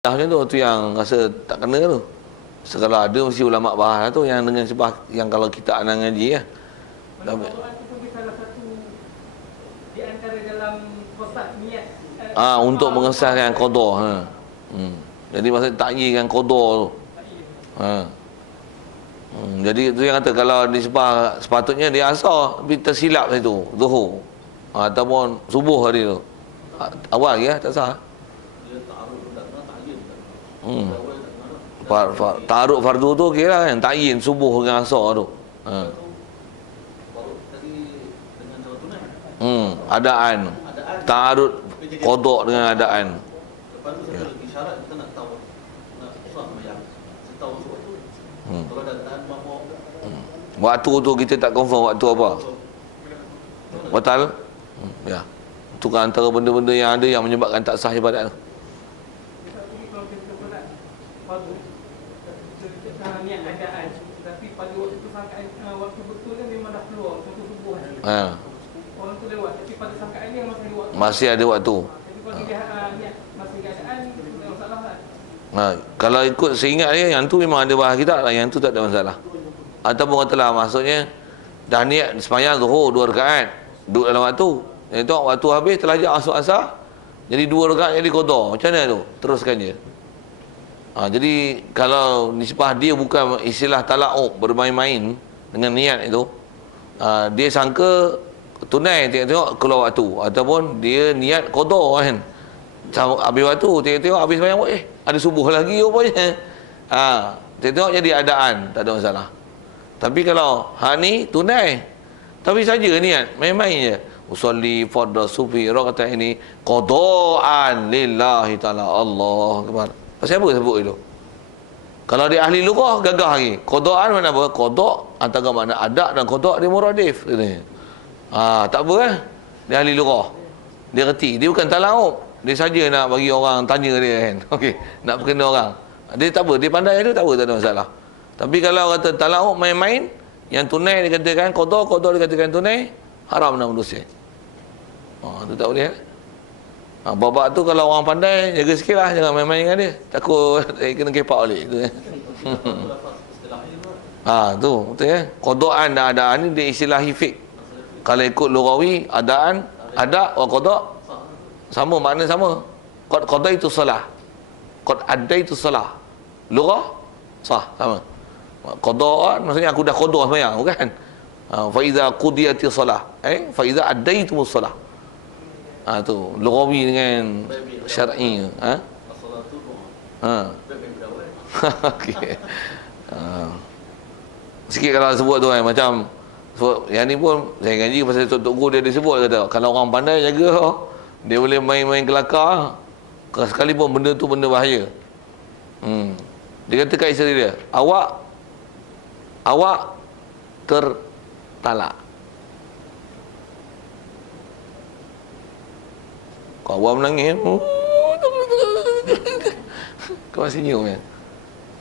Macam tu yang rasa tak kena tu. Segala ada mesti ulama bahas tu yang dengan sebab yang kalau kita anak ngaji ya. Kalau Quran itu pun salah satu di antara dalam kotak niat. Untuk mengesahkan qada. Jadi maksud takyirkan qada tu. Jadi itu yang kata kalau nisbah sepatutnya dia asar tapi tersilap situ zuhur ataupun subuh hari tu. Awal ya tak sah. Ta'arud fardu tu kira kan ta'yin subuh dengan asar tu. Adaan. Ta'arud qada dengan adaan. Lepas tu satu lagi syarat kita nak tahu nak sah sembahyang. Setahu waktu. Kalau dah tahan mabuk. Waktu tu kita tak confirm waktu apa. Batal? Ya. Itu kan antara benda-benda yang ada yang menyebabkan tak sah ibadat tu. Kalau kita solat fardu kita niat adaan tapi pada waktu tu sangkaan waktu betul kan memang dah keluar waktu subuh. Orang tu lewat tapi pada sangkaan dia masih ada waktu. Masih ada waktu. Tapi kalau dia niat masih adaan itu tak masalah kan. Kalau ikut seingat dia yang tu memang ada bahas kita lah, yang tu tak ada masalah. Ataupun katalah maksudnya dah niat sembahyang zuhur 2 rakaat, duduk dalam waktu. Jadi tengok waktu habis terlajak masuk asar. Jadi 2 rakaat jadi qada. Macam mana tu? Teruskan je. Jadi kalau nisbah dia bukan istilah tala'ub, bermain-main dengan niat itu, dia sangka tunai tengok-tengok keluar waktu ataupun dia niat qada kan. Habis waktu tengok-tengok habis sembahyang ada subuh lagi rupanya. Tengok jadi adaan, tak ada masalah. Tapi kalau ni tunai tapi saja niat main-main je. Usolli fardhu subhi rakaat ini qadaan lillahi taala Allah akbar. Pasal apa sebut itu? Kalau dia ahli lughah gagah lagi. Qadaan mana apa? Qada antara makna ada dan qada dia muradif katanya. Tak apa kan? Dia ahli lughah. Dia reti. Dia bukan talaub. Dia saja nak bagi orang tanya dia kan. Okey, nak berkena orang. Dia tak apa, dia pandai tu tak apa, tak ada masalah. Tapi kalau kata talaub main-main, yang tunai dikatakan qada, qada dikatakan tunai, haram nak berdosa. Tu tak boleh. Babak tu kalau orang pandai jaga sikit lah, jangan main-main dengan dia. Takut kena kepak balik tu. Tu betul ya. Qadaan dan adaan ni dia istilah fiqh. Kalau ikut lughawi, adaan, ada wa qada sama, makna sama. Qada itu salah. Qad ada itu salah. Lughah sah sama. Qada maksudnya aku dah qada sembahyang, bukan? Fa iza qudiyatis salah. Fa iza addaitumus salah. Tu lughawi dengan syar'i. Okey. Sikit kalau sebut tu macam sebut yang ni pun saya ngaji pasal Tok Guru dia disebut kata kalau orang pandai jaga dia boleh main-main kelakar. Sekalipun benda tu benda bahaya. Dia kata kat isteri dia, awak tertalak. Kawan menangis. Kau masih senyum ya?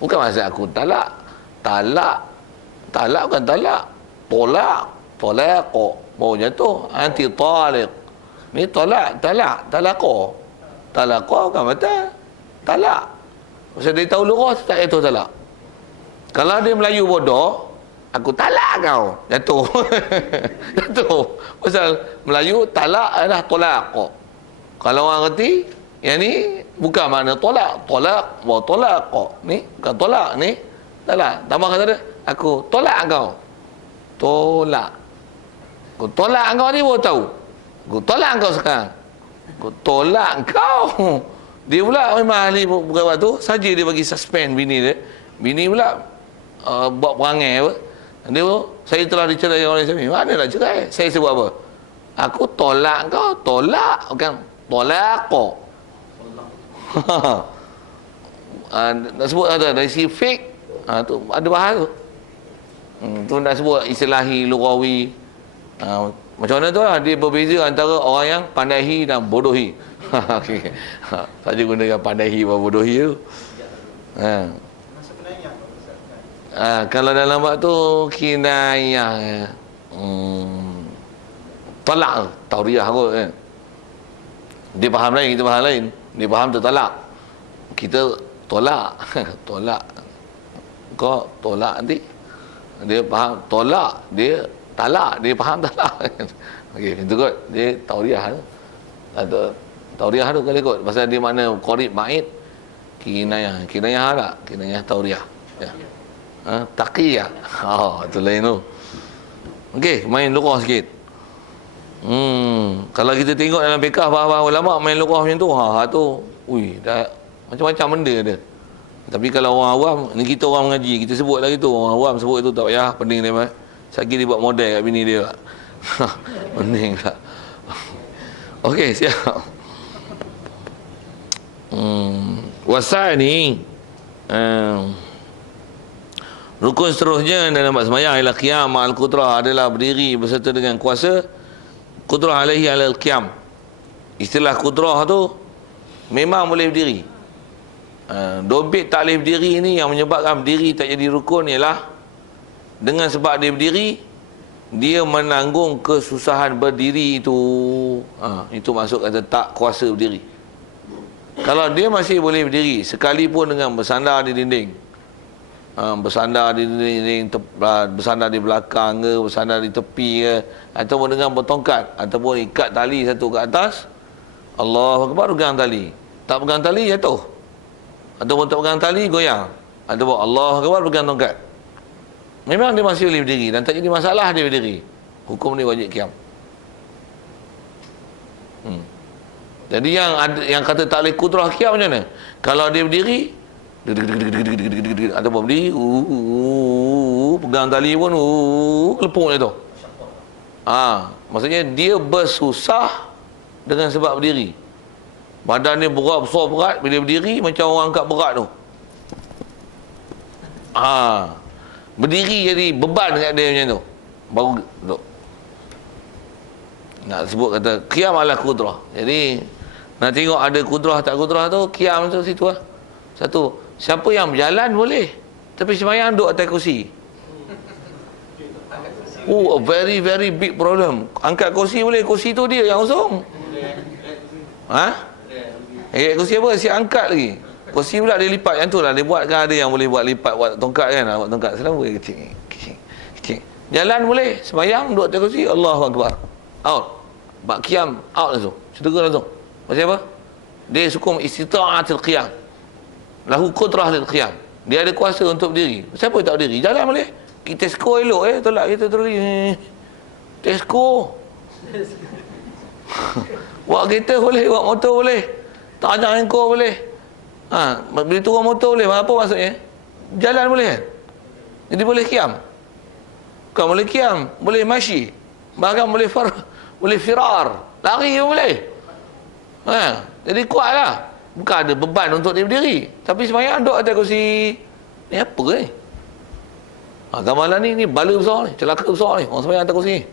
Bukan maksud aku talak. Talak bukan talak. Tolak kok. Mau jatuh. Anti taliq. Ni talak. Talaqo bukan mata. Talak. Pasal dia tahu lughah tak itu talak. Kalau dia Melayu bodoh, aku talak kau. Jatuh. Jatuh. Pasal Melayu talak adalah tolak. Kalau orang reti, yang ni bukan makna tolak. Tolak kok. Ni bukan tolak ni. Talak. Tambah kata dia, aku tolak kau. Tolak. Aku tolak kau ni baru tahu. Aku tolak kau sekarang. Aku tolak kau. Dia pula memang ahli bukan waktu, saja dia bagi suspend bini dia. Bini pula buat perangai apa. Dia saya telah dicerai oleh suami. Mana nak cerai? Saya sebut apa? Aku tolak kau. Tolak. Bukan tolak kau. Nak sebut ada dari si fake. Tu ada bahas tu. Tu nak sebut istilahi lughawi. Macam mana tu lah, dia berbeza antara orang yang pandaihi dan bodohi. Okey. Saja gunakan pandaihi dan bodohi tu. Kalau dalam waktu kinayah talak tauriah kot kan. Dia faham lain, kita faham lain. Dia faham tu talak. kita tolak. Tolak. Kau tolak nanti. Dia faham tolak, dia talak, dia faham talak. Okey, itu kot. Dia tauriah tu. Atau tauriah tu kali kot. Pasal dia makna qarib ba'id. Kinayah. Kinayah tak? Kinayah tauriah. Ya. Taqiyah. Itu lain tu. Okey, main lughah sikit. Kalau kita tengok dalam fiqh bahawa ulama main lughah macam tu, tu dah macam-macam benda dia. Tapi kalau orang awam, ni kita orang mengaji, kita sebut lagi tu, orang awam sebut itu tak payah, pening dia mah. Sekali dia buat model kat bini dia. Pening tak. Okey, siap. Wasani rukun seterusnya dalam sembahyang ialah qiyam ma'al qudrah, adalah berdiri berserta dengan kuasa, qudrah alaihi alal qiyam. Istilah qudrah tu memang boleh berdiri. Dompet tak boleh berdiri ni yang menyebabkan berdiri tak jadi rukun ialah dengan sebab dia berdiri, dia menanggung kesusahan berdiri itu. Itu maksud kata tak kuasa berdiri. Kalau dia masih boleh berdiri sekalipun dengan bersandar di dinding, bersandar di dinding, bersandar di belakang ke, bersandar di tepi ke, ataupun dengan bertongkat, ataupun ikat tali satu ke atas, Allahu Akbar, pegang tali. Tak pegang tali jatuh. Ataupun tak pegang tali goyang. Ataupun Allahu Akbar, pegang tongkat. Memang dia masih boleh berdiri dan tak jadi masalah dia berdiri. Hukum ni wajib qiyam. Jadi yang kata tak boleh qudrah qiyam macam mana? Kalau dia berdiri, ataupun berdiri, pegang tali pun, lepuk dia tu. Maksudnya dia bersusah dengan sebab berdiri. Badan dia berat, besar berat, bila berdiri macam orang angkat berat tu. Berdiri jadi beban dekat dia macam tu. Baru duduk. Nak sebut kata qiyam ala qudrah. Jadi nak tengok ada qudrah tak qudrah tu, qiyam tu situ lah. Satu, siapa yang berjalan boleh, tapi sembahyang duduk atas kursi. A very very big problem. Angkat kursi boleh, kursi tu dia yang usung. Kursi apa? Siap angkat lagi. Kursi pula dia lipat. Yang tu lah dia buat kan, ada yang boleh buat lipat, buat tongkat kan, buat tongkat selama kecil. Jalan boleh, sembahyang duduk atas kursi, Allahu Akbar, out. Bak qiyam, out langsung, cedera langsung. Macam apa? Dia hukum istita'atul qiyam, lahu qudrah lil qiyam. Dia ada kuasa untuk berdiri. Siapa tak berdiri? Jalan boleh. Kita Tesco elok tolak kita terus Tesco. Buat kereta boleh, buat motor boleh, tak ajak engkau boleh. Bila turun motor boleh. Apa maksudnya? Jalan boleh kan? Jadi boleh qiyam. Bukan boleh qiyam, boleh masyi. Bahkan boleh firar. Lari pun boleh. Jadi kuatlah. Bukan ada beban untuk dia berdiri. Tapi sembahyang duduk atas kursi. Ni apa ni? Gambaran ni bala besar ni, celaka besar ni. Orang sembahyang atas kursi ni.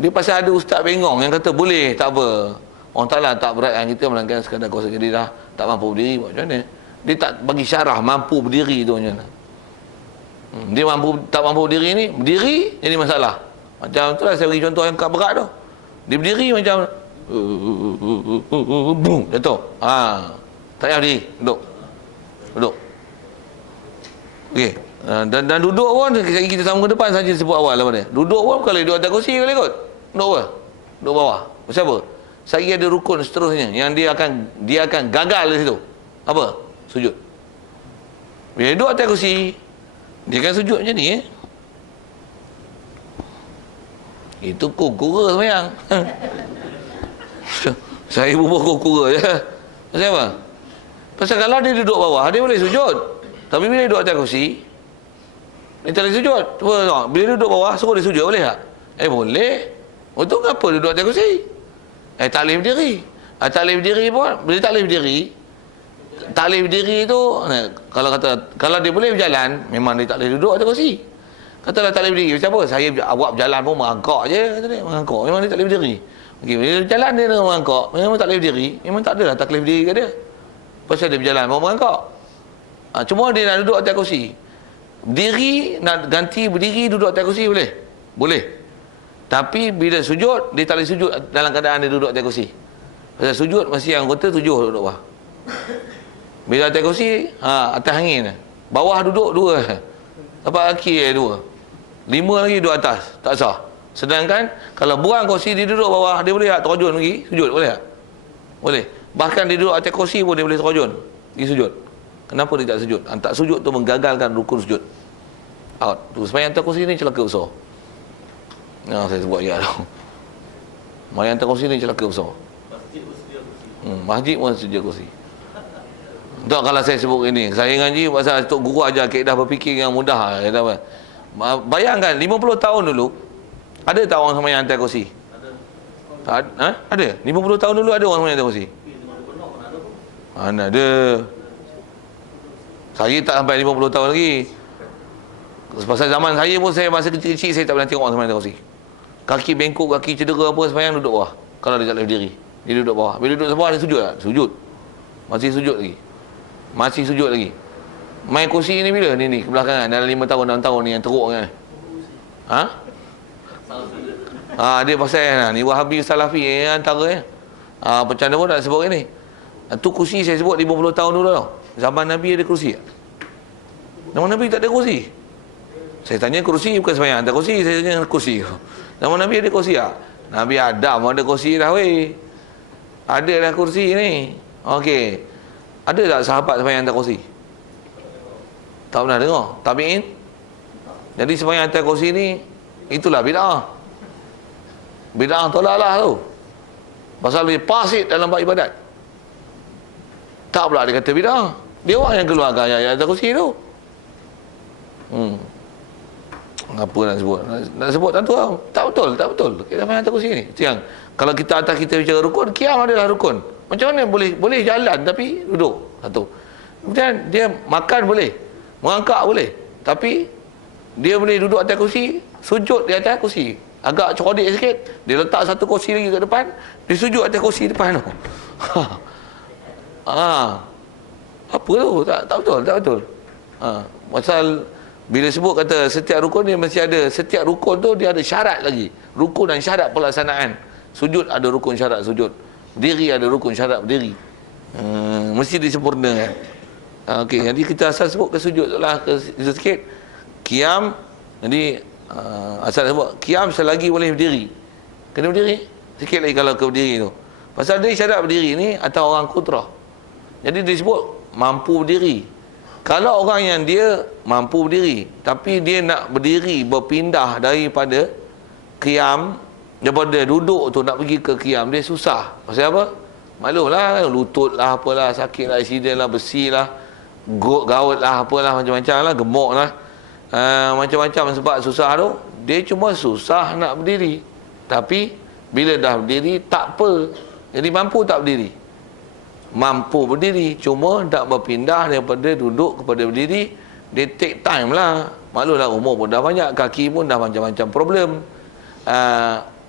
Dia pasal ada ustaz bengong yang kata boleh, tak apa. Orang Ta'ala tak berat yang kita, melainkan sekadar kuasa. Jadi dah tak mampu berdiri, macam mana? Dia tak bagi syarah mampu berdiri tu macam mana. Dia tak mampu berdiri ni, berdiri jadi masalah. Macam tu lah saya bagi contoh yang angkat berat tu. Dia berdiri macam boom, jatuh. Tak payah berdiri, duduk. Okey. Dan duduk pun kita sambung ke depan saja sebut awal apa dia. Duduk pun kalau duduk atas kursi boleh kot. Duduk apa? Duduk bawah. Pasal apa? Saya ada rukun seterusnya yang dia akan gagal di situ. Apa? Sujud. Bila duduk atas kursi, dia akan sujud macam ni. Itu kura sembahyang. Saya bubuh kura je. Pasal apa? Pasal kalau dia duduk bawah, dia boleh sujud. Tapi bila dia duduk atas kursi, dia tak boleh sujud. Cuba tengok. Bila dia duduk bawah, suruh dia sujud, boleh tak? Boleh. Itu kenapa dia duduk atas kursi? Tak boleh berdiri. Tak boleh berdiri pun. Bila tak boleh berdiri, tak boleh berdiri tu, kalau dia boleh berjalan, memang dia tak boleh duduk atas kursi. Katalah tak boleh berdiri. Macam apa? Saya awak berjalan pun merangkak je. Kata dia, merangkak. Memang dia tak boleh berdiri. Okey, bila dia berjalan dia merangkak, memang tak boleh berdiri. Memang tak adalah tak boleh berdiri kat dia. Pasal dia berjalan pun merangkak. Cuma dia nak duduk atas kursi. Berdiri, nak ganti berdiri duduk atas kursi boleh? Boleh. Tapi bila sujud, dia tak boleh sujud dalam keadaan dia duduk atas kursi. Pasal sujud mesti anggota 7 duduk bawah. Bila atas kursi, atas angin. Bawah duduk 2. Dapat kaki 2. 5 lagi duduk atas. Tak sah. Sedangkan kalau buang kursi dia duduk bawah, dia boleh tak terjun pergi sujud? Boleh tak? Boleh. Bahkan dia duduk atas kursi pun dia boleh terjun pergi sujud. Kenapa dia tak sujud? Tak sujud tu menggagalkan rukun sujud. Out. Tu sembahyang atas kursi ni celaka besar. Saya sebut ya tu. Sembahyang atas kursi ni celaka besar. Masjid pun sedia kursi. Masjid pun sedia kursi. Tak, kalau saya sebut ini, saya ngaji pasal Tok Guru ajar kaedah berfikir yang mudah. Bayangkan 50 tahun dulu ada tak orang sembahyang atas kursi? Ada. Ada. 50 tahun dulu ada orang sembahyang atas kursi. Mana ada. Saya tak sampai 50 tahun lagi. Pasal zaman saya pun, saya masa kecil-kecil saya tak pernah tengok orang sembahyang atas kursi. Kaki bengkok, kaki cedera apa sembahyang duduk bawah. Kalau dia tak boleh berdiri, dia duduk bawah. Bila duduk bawah dia sujud tak? Sujud. Masih sujud lagi. Masih sujud lagi. Main kursi ni bila? Ni kebelakangan dalam 5 tahun 6 tahun ni yang teruk kan. Dia pasal ni Wahabi Salafi antara bercanda pun tak sebut ni. Tu kursi saya sebut 50 tahun dulu tau. Zaman Nabi ada kursi tak? Zaman Nabi tak ada kursi. Saya tanya kursi bukan sembahyang atas kursi, saya tanya kursi. Zaman Nabi ada kursi tak? Nabi Adam ada kursi dah weh. Ada dah kursi ni. Okey. Ada tak sahabat sembahyang atas kursi? Tak pernah dengar. Tabi'in? Jadi sembahyang atas kursi ni itulah bid'ah. Bid'ah tolaklah tu. Pasal dia pasit dalam bab ibadat. Tak pula dia kata bid'ah. Dia orang yang keluarkan ayat atas kursi tu. Apa nak sebut? Nak sebut tentu lah. Tak betul, tak betul. Kita main atas kursi ni. Yang kalau kita atas kita bicara rukun, qiyam adalah rukun. Macam mana boleh jalan tapi duduk? Satu. Kemudian dia makan boleh. Mengangkat boleh. Tapi dia boleh duduk atas kursi, sujud di atas kursi. Agak cerodik sikit, dia letak satu kursi lagi kat depan, dia sujud atas kursi depan tu. Apa tu? Tak betul, tak betul. Pasal bila sebut kata setiap rukun dia mesti ada, setiap rukun tu dia ada syarat lagi. Rukun dan syarat pelaksanaan. Sujud ada rukun syarat sujud. Berdiri ada rukun syarat berdiri. Mesti disempurnakan. Okey, jadi kita asal sebut ke sujud tu lah ke sikit. Qiyam, jadi asal sebut qiyam selagi boleh berdiri. Kena berdiri sikit lagi kalau ke berdiri tu. Pasal dia syarat berdiri ni atau orang kudrah. Jadi disebut mampu berdiri. Kalau orang yang dia mampu berdiri tapi dia nak berdiri berpindah daripada qiyam, daripada duduk tu nak pergi ke qiyam, dia susah. Pasal apa? Maklumlah, lutut lah, apalah, sakit lah, accident lah, besi lah, gaut lah, apalah, macam-macam lah, gemuk lah, macam-macam sebab susah tu. Dia cuma susah nak berdiri. Tapi bila dah berdiri tak apa. Jadi mampu tak berdiri? Mampu berdiri, cuma tak berpindah daripada duduk kepada berdiri. Dia take time lah. Maklumlah umur pun dah banyak, kaki pun dah macam-macam problem.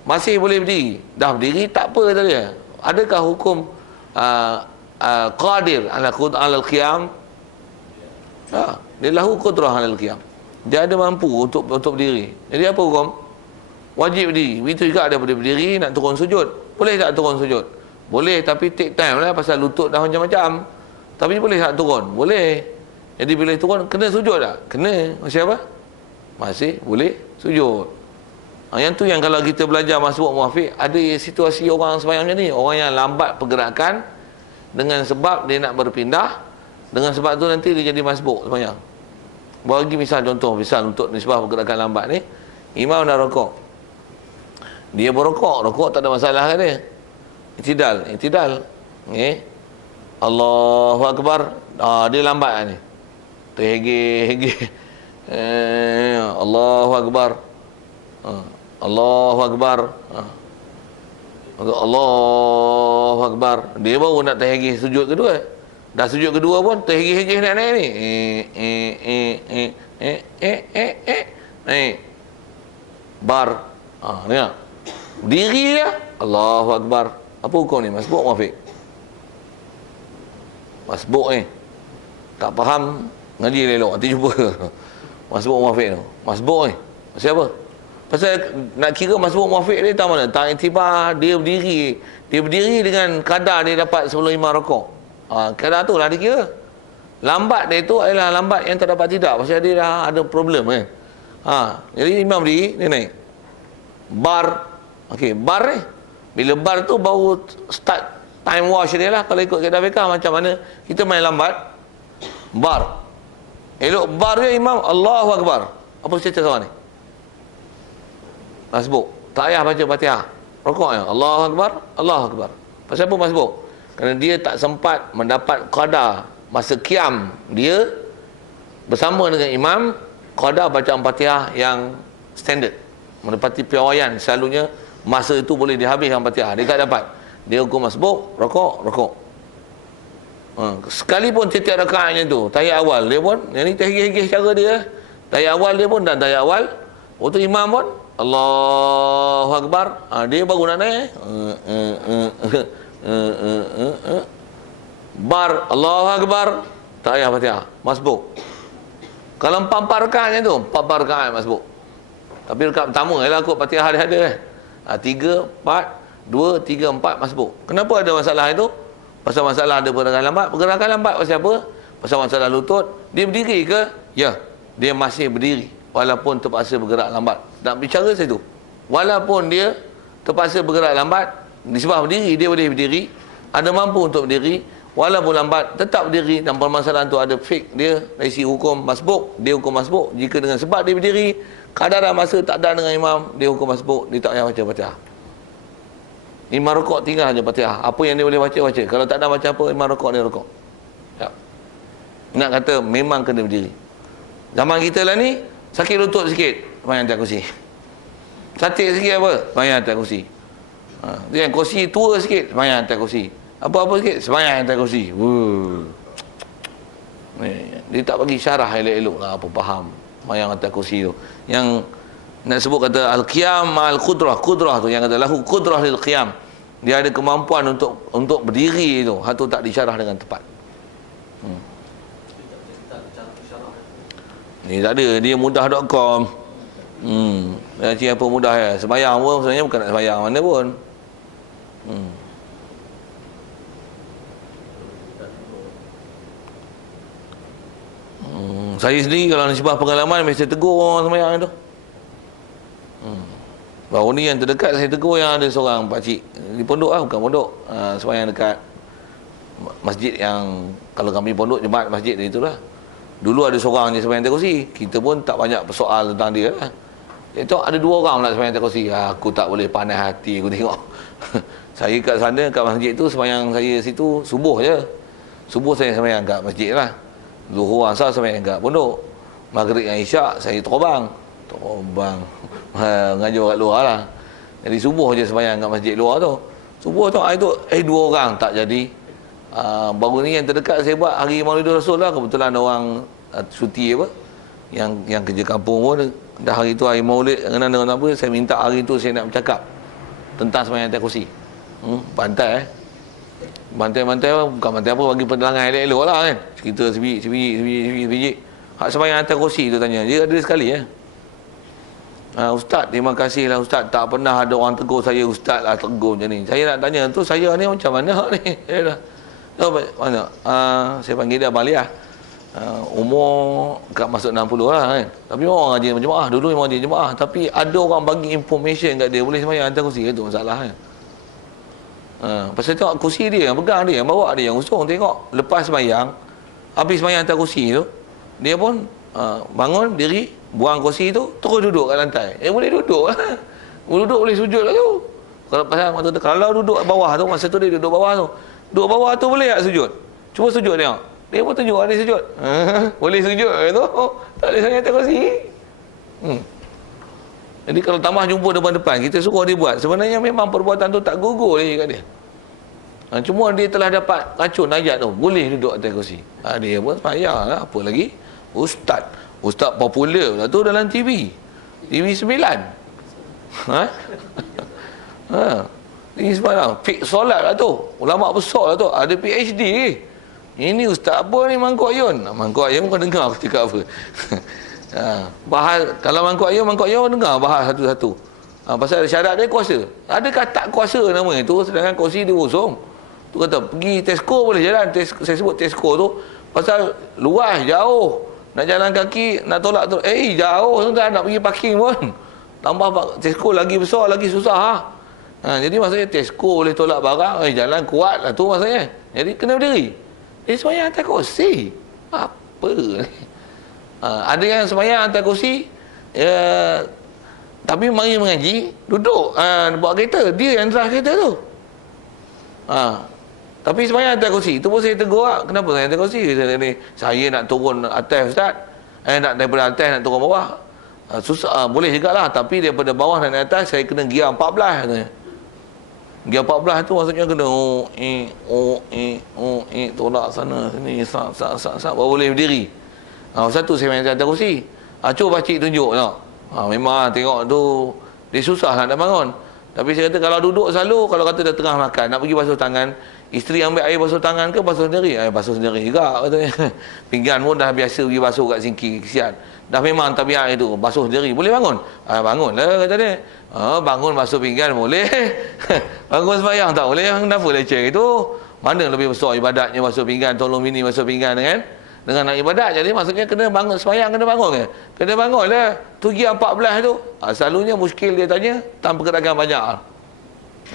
Masih boleh berdiri, dah berdiri tak apa tadi. Adakah hukum qadir alal qiyam? Dia lahu qudrah alal qiyam. Dia ada mampu untuk berdiri. Jadi apa hukum? Wajib berdiri. Begitu juga daripada berdiri nak turun sujud. Boleh tak turun sujud? Boleh, tapi take time lah pasal lutut dah macam-macam. Tapi boleh tak turun? Boleh. Jadi bila turun kena sujud tak? Kena. Masih apa? Masih boleh sujud. Yang tu yang kalau kita belajar masbuk muafiq, ada situasi orang sembahyang macam ni, orang yang lambat pergerakan dengan sebab dia nak berpindah, dengan sebab tu nanti dia jadi masbuk sembahyang. Bagi misal contoh, misal untuk nisbah pergerakan lambat ni, imam dah rokok, dia berrokok, rokok tak ada masalah kan dia. Iktidal. Allahu Akbar. Dia lambat ni. Terhege. Allahu Akbar. Allahu Akbar. Allahu Akbar. Dia baru nak terhege sujud kedua. Dah sujud kedua pun terhege-hege nak naik ni. Bar. Dengar. Diri dia. Allahu Akbar. Apa hukum ni? Masbuk muafiq? Masbuk ni. Tak faham, ngaji lelok. Nanti jumpa. Masbuk muafiq tu. Masbuk ni. Maksud apa? Pasal nak kira masbuk muafiq dia tahu mana? Tak iktibar dia berdiri. Dia berdiri dengan kadar dia dapat sebelum imam rukuk. Kadar tu lah dia kira. Lambat dia tu adalah lambat yang tak dapat tidak. Pasal dia dah ada problem kan. Jadi imam berdiri, dia naik. Bar. Okey, bar ni. Bila bar tu baru start time wash dia lah. Kalau ikut kaedah fiqh macam mana kita main lambat. Bar. Elok bar dia imam Allahu Akbar. Apa cerita seorang ni? Masbuk. Tak payah baca Fatihah. Rukuknya Allahu Akbar, Allahu Akbar. Pasal apa masbuk? Kerana dia tak sempat mendapat qada masa qiyam dia bersama dengan imam, qada bacaan Fatihah yang standard. Menepati piawaian selalunya masa itu boleh dihabiskan Fatihah. Dia tak dapat. Dia hukum masbuk, rukuk. Sekalipun setiap rakaatnya tu, tahiyat awal dia pun, yang ni tahiyat cara dia. Tahiyat awal dia pun dan tahiyat awal. Waktu imam pun Allahu Akbar. Dia baru nak naik. Bar Allahu Akbar. Tak payah Fatihah. Masbuk. Kalau 4 rakaatnya tu, 4 rakaat masbuk. Tapi rakaat pertama ialah kot Fatihah dia ada kan. 3, 4, 2, 3, 4 masbuk. Kenapa ada masalah itu? Pasal masalah ada pergerakan lambat. Pergerakan lambat pasal apa? Pasal masalah lutut. Dia berdiri ke? Ya. Dia masih berdiri. Walaupun terpaksa bergerak lambat. Nak bicara saya tu. Walaupun dia terpaksa bergerak lambat, disebab berdiri, dia boleh berdiri. Ada mampu untuk berdiri. Walaupun lambat, tetap berdiri. Dan permasalahan tu ada fik dia. Dari si hukum masbuk, dia hukum masbuk. Jika dengan sebab dia berdiri, kadar masa tak ada dengan imam, dia hukum masbuk. Dia tak payah baca Fatihah. Imam rukuk tinggal je Fatihah. Apa yang dia boleh baca, baca. Kalau tak ada baca apa, imam rukuk dia rukuk. Ya. Nak kata memang kena berdiri. Zaman kita lah ni, sakit lutut sikit, semayang atas kursi. Sakit sikit apa? Semayang atas kursi. Dia kursi tua sikit, semayang atas kursi. Apa-apa sikit, semayang atas kursi. Dia tak bagi syarah elok-elok lah, apa faham semayang atas kursi tu. Yang nak sebut kata al-qiyam al-qudrah. Qudrah tu yang kata lahu qudrah lil qiyam. Dia ada kemampuan untuk berdiri tu. Hal tu tak disyarah dengan tepat. Ni tak ada, dia mudah.com. Apa mudah ya. Sembahyang pun sebenarnya bukan nak sembahyang mana pun. Saya sendiri kalau nisbah pengalaman mesti tegur orang sembahyang tu. Baru ni yang terdekat saya tegur yang ada seorang pakcik di pondok lah, bukan pondok, sembahyang dekat masjid yang kalau kami pondok jemaat masjid dia itulah. Dulu ada seorang je sembahyang atas kursi. Kita pun tak banyak persoal tentang dia lah. Itu ada 2 orang nak sembahyang atas kursi. Aku tak boleh panas hati aku tengok. Saya kat sana, kat masjid tu, sembahyang saya situ subuh je. Subuh saya sembahyang kat masjid lah. Zuhur asar sembahyang kat pondok. Maghrib yang isyak saya terbang. Ngajar kat luar lah. Jadi subuh je sembahyang kat masjid luar tu. Subuh tu, hari tu 2 orang tak jadi. Baru ni yang terdekat saya buat hari Maulidul Rasul lah. Kebetulan orang cuti apa yang kerja kampung pun dah hari tu hari Maulid dengan apa, saya minta hari tu saya nak bercakap tentang sembahyang atas kursi. Bantai bantai bukan bantai apa, bagi penerangan elok-elok lah kan. Cerita sebiji hak sembahyang atas kursi tu tanya. Dia ada sekali Ustaz, terima kasih lah Ustaz. Tak pernah ada orang tegur saya Ustaz lah, tegur macam ni. Saya nak tanya tu, saya ni macam mana hak ni? Mana? Saya panggil dia Baliah. Umur kat masuk 60 lah kan. Tapi orang rajin berjemaah. Dulu memang rajin jemaah. Tapi ada orang bagi information kat dia, boleh sembahyang atas kursi. Itu masalah kan. Pasal tengok kursi dia yang pegang, dia yang bawa, dia yang usung. Tengok lepas sembahyang, habis sembahyang atas kursi tu, dia pun bangun, diri, buang kursi tu, terus duduk kat lantai. Boleh duduk lah. Duduk boleh sujud lah tu. Kalau pasal kalau duduk bawah tu, masa tu dia duduk bawah tu. Duduk bawah tu boleh tak sujud? Cuba sujud tengok. Dia pun tunjuk ada sujud. Boleh sujud tu. Tak ada sangat atas kursi. Jadi kalau tambah jumpa depan-depan, kita suruh dia buat. Sebenarnya memang perbuatan tu tak gugur lagi kat dia. Cuma dia telah dapat racun ayat tu. Boleh duduk atas kursi. Dia pun sembahyang lah. Apa lagi? Ustaz popular lah tu dalam TV. TV 9. Ini sebarang fik solat lah tu. Ulama besar lah tu. Ada PhD. Ini ustaz apa ni, Mangkuk Ayun? Mangkuk Ayun kau dengar aku cakap apa? Bahas, kalau mangkuk ayam dengar bahas satu-satu. Pasal syarat dia kuasa. Adakah tak kuasa nama itu, sedangkan kursi dia kosong. Tu kata, pergi Tesco boleh jalan. Saya sebut Tesco tu, pasal luas, jauh. Nak jalan kaki, nak tolak tu. Jauh tuan, nak pergi parking pun. Tambah Tesco lagi besar, lagi susah. Jadi maksudnya Tesco boleh tolak barang, jalan kuat lah tu maksudnya. Jadi kena berdiri. Dia semayang atas kursi. Apa ni? Ada yang semayang atas kursi, tapi mari mengaji, duduk bawa kereta, dia yang drive kereta tu. Tapi semayang atas kursi. Itu pun saya tegur lah. Kenapa saya atas kursi? Saya nak turun atas Ustaz. Nak daripada atas nak turun bawah. Susah, boleh juga lah. Tapi daripada bawah nak naik atas, saya kena gear 14 katanya. Gear 14 tu maksudnya kena tolak sana sini sak baru boleh berdiri. Satu saya main atas kursi. Cuba pakcik tunjuk tau. Memang tengok tu dia susah nak bangun. Tapi saya kata kalau duduk selalu, kalau kata dah tengah makan, nak pergi basuh tangan, isteri ambil air basuh tangan ke basuh sendiri? Basuh sendiri juga katanya. Pinggan pun dah biasa pergi basuh kat sinki, kesian. Dah memang tabiat itu, basuh sendiri. Boleh bangun? Bangun lah kata dia. Bangun basuh pinggan boleh. Bangun sembahyang tak boleh. Kenapa leceh itu? Mana lebih besar ibadatnya basuh pinggan, tolong bini basuh pinggan dengan nak ibadat. Jadi maksudnya kena bangun sembahyang, kena bangun ke? Kena bangun lah. Tu gear 14 tu. Selalunya muskil dia tanya, tanpa pergerakan banyak.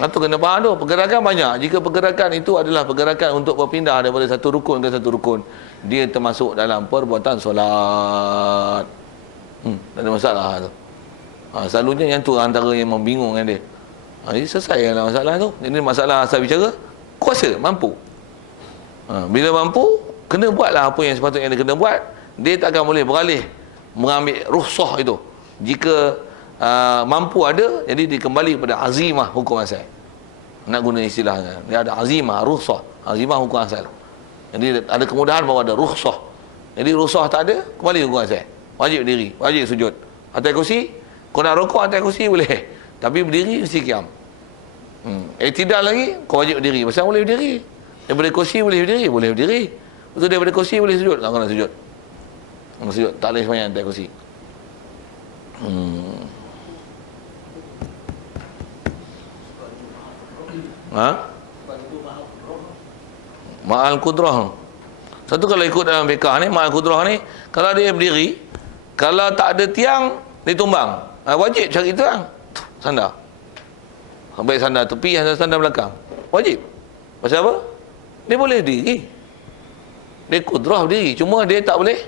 Itu kena faham tu. Pergerakan banyak. Jika pergerakan itu adalah pergerakan untuk berpindah daripada satu rukun ke satu rukun, dia termasuk dalam perbuatan solat. Tak ada masalah tu. Selalunya yang tu antara yang membingungkan dia. Jadi selesai lah masalah tu. Jadi masalah asal bicara, kuasa, mampu. Bila mampu, kena buatlah apa yang sepatutnya dia kena buat. Dia takkan boleh beralih mengambil rukhsah itu. Jika mampu ada, jadi dia kembali pada azimah hukum asal. Nak guna istilahnya, dia ada azimah, rukhsah. Azimah hukum asal. Jadi ada kemudahan bahawa ada rukhsah. Jadi rukhsah tak ada, kembali hukum asal. Wajib diri, wajib sujud. Atas kursi, kau nak rokok atas kursi boleh. Tapi berdiri mesti qiyam. Tidak lagi, kau wajib berdiri. Pasal boleh berdiri. Daripada kursi boleh berdiri, boleh berdiri. Betul, daripada kursi boleh sujud. Tak kena sujud. Kena sujud, tak boleh semayang atas kursi. Ma'al kudrah. Satu kalau ikut dalam fiqah ni, ma'al kudrah ni, kalau dia berdiri, kalau tak ada tiang, dia tumbang. Wajib cari tiang. Sandar. Baik sandar tepi, sandar belakang. Wajib. Pasal apa? Dia boleh berdiri. Dia kudrah berdiri. Cuma dia tak boleh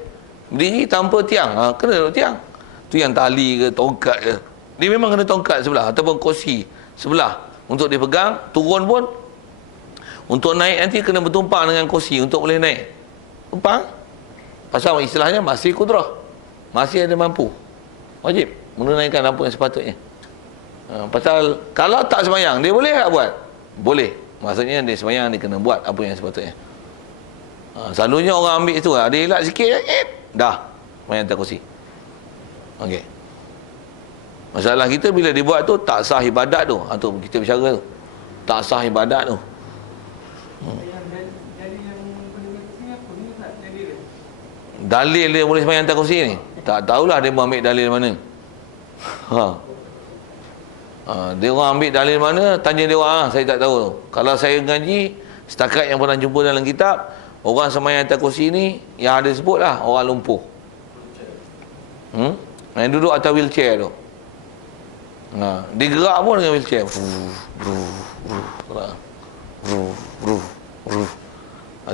berdiri tanpa tiang. Kena ada tiang. Tu yang tali ke, tongkat ke. Dia memang kena tongkat sebelah ataupun kursi sebelah. Untuk dia pegang, turun pun. Untuk naik nanti kena bertumpang dengan kursi untuk boleh naik. Tumpang. Pasal istilahnya masih kudrah. Masih ada mampu. Wajib menunaikan apa yang sepatutnya. Pasal kalau tak semayang, dia boleh tak buat? Boleh. Maksudnya dia semayang, dia kena buat apa yang sepatutnya. Selalunya orang ambil itu, dia elak sikit, dah semayang atas kursi. Okey. Masalah kita bila dibuat tu tak sah ibadat tu. Tu kita bicara tu. Tak sah ibadat tu. Dalil dia boleh semayang atas kursi ni, tak tahulah dia ambil dalil mana. Dia orang ambil dalil mana, tanya dia orang, saya tak tahu. Kalau saya ngaji, setakat yang pernah jumpa dalam kitab, orang semayang atas kursi ni yang ada sebut lah orang lumpuh. Yang duduk atas wheelchair tu. Dia gerak pun dengan wheelchair.